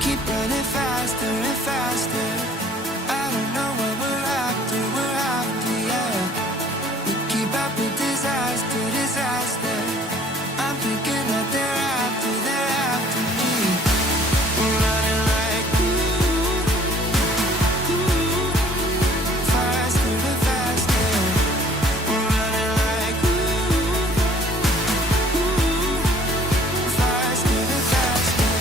keep running faster and faster. I don't know what we're after, yeah. We keep up with disaster, disaster. I'm thinking that they're after me. We're running like faster and faster. We're running like faster and faster.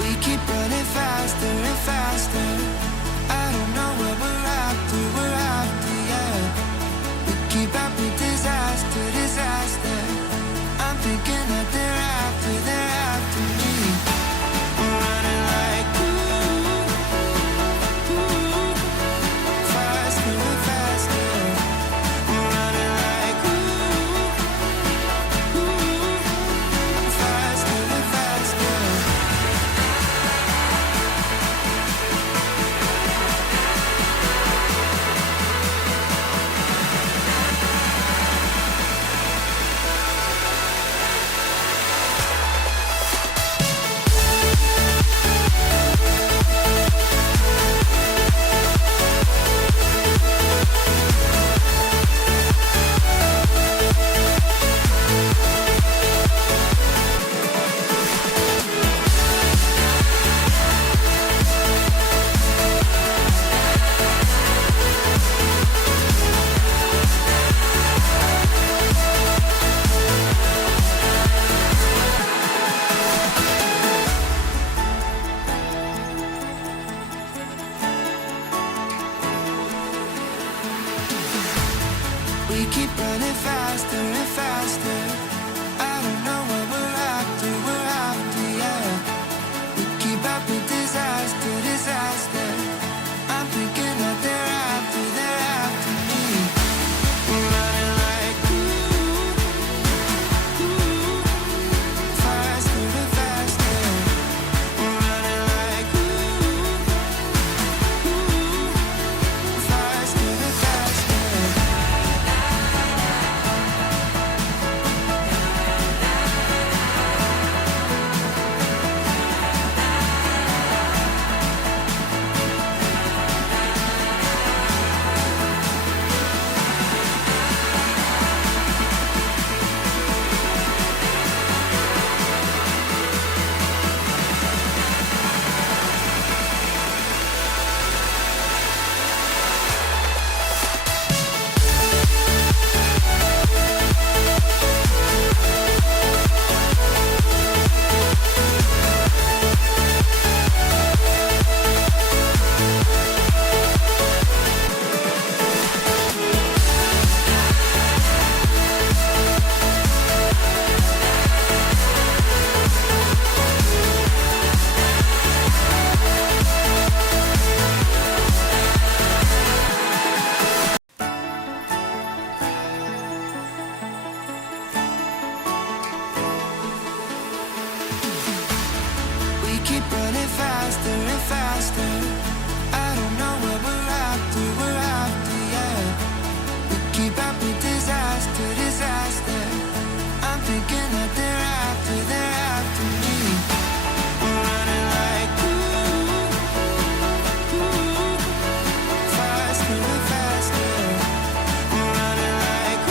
We keep running faster and faster. I don't know what we're after, yeah. We keep up with disaster, disaster. I'm thinking that they're after me. We're running like faster and faster. We're running like faster and faster. We keep running faster and faster. I don't know what we're after, yeah. We keep up with disaster, disaster. I'm thinking that they're after me. We're running like faster and faster. We're running like faster and faster. We keep running faster and faster. I don't know what we're after, yeah. We keep up with disaster, disaster. I'm thinking that they're after me. We're running like faster and faster. We're running like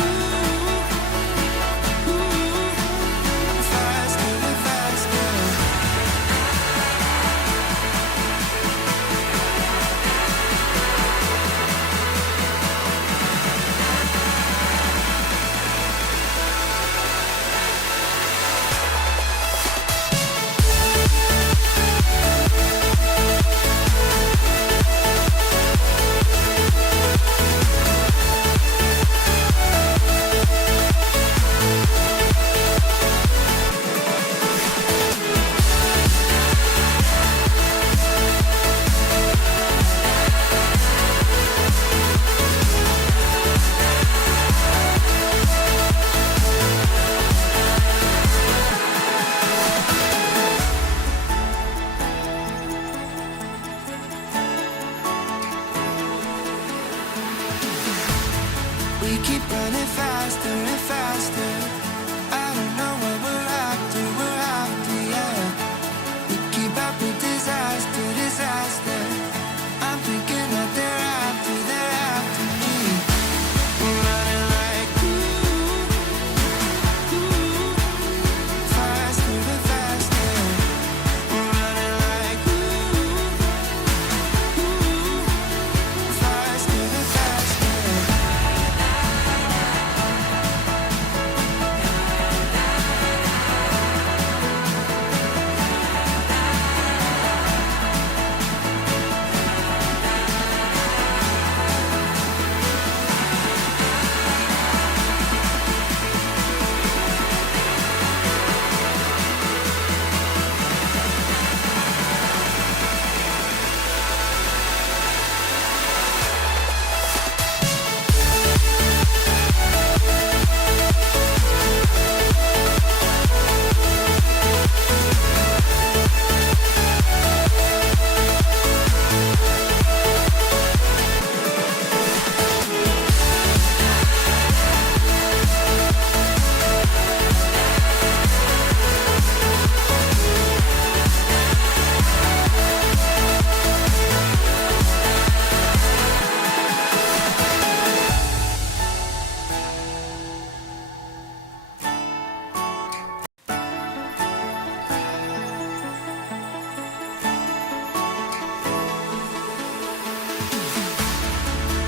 running faster and faster. I don't know what we're after, yeah. We keep up with disaster, disaster. I'm thinking that they're after me. We're running like faster and faster. We're running like faster and faster.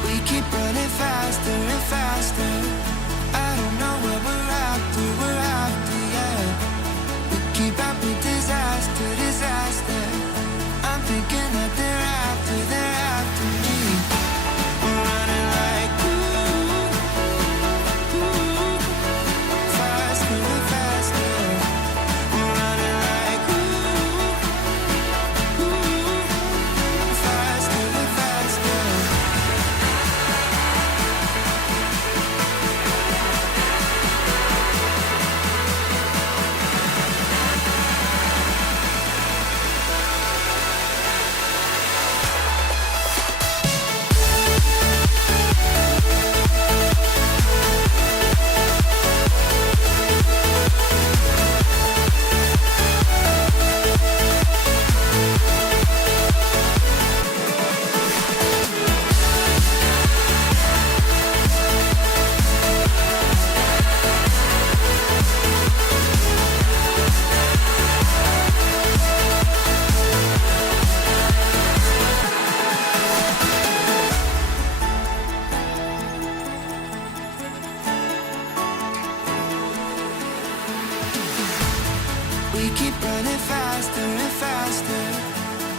We keep running faster and faster. I don't know what we're after, yeah. We keep up with disaster, disaster. I'm thinking that they're after me. We're running like faster and faster. We're running like faster and faster. We keep running faster and faster.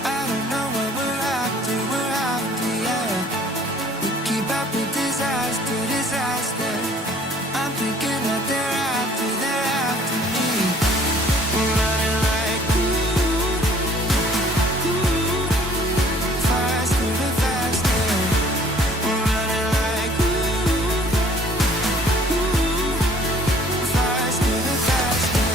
I don't know what we're after, yeah. We keep up with disaster, disaster. I'm thinking that they're after me. We're running like faster and faster. We're running like faster and faster.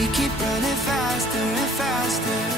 We keep running faster and faster.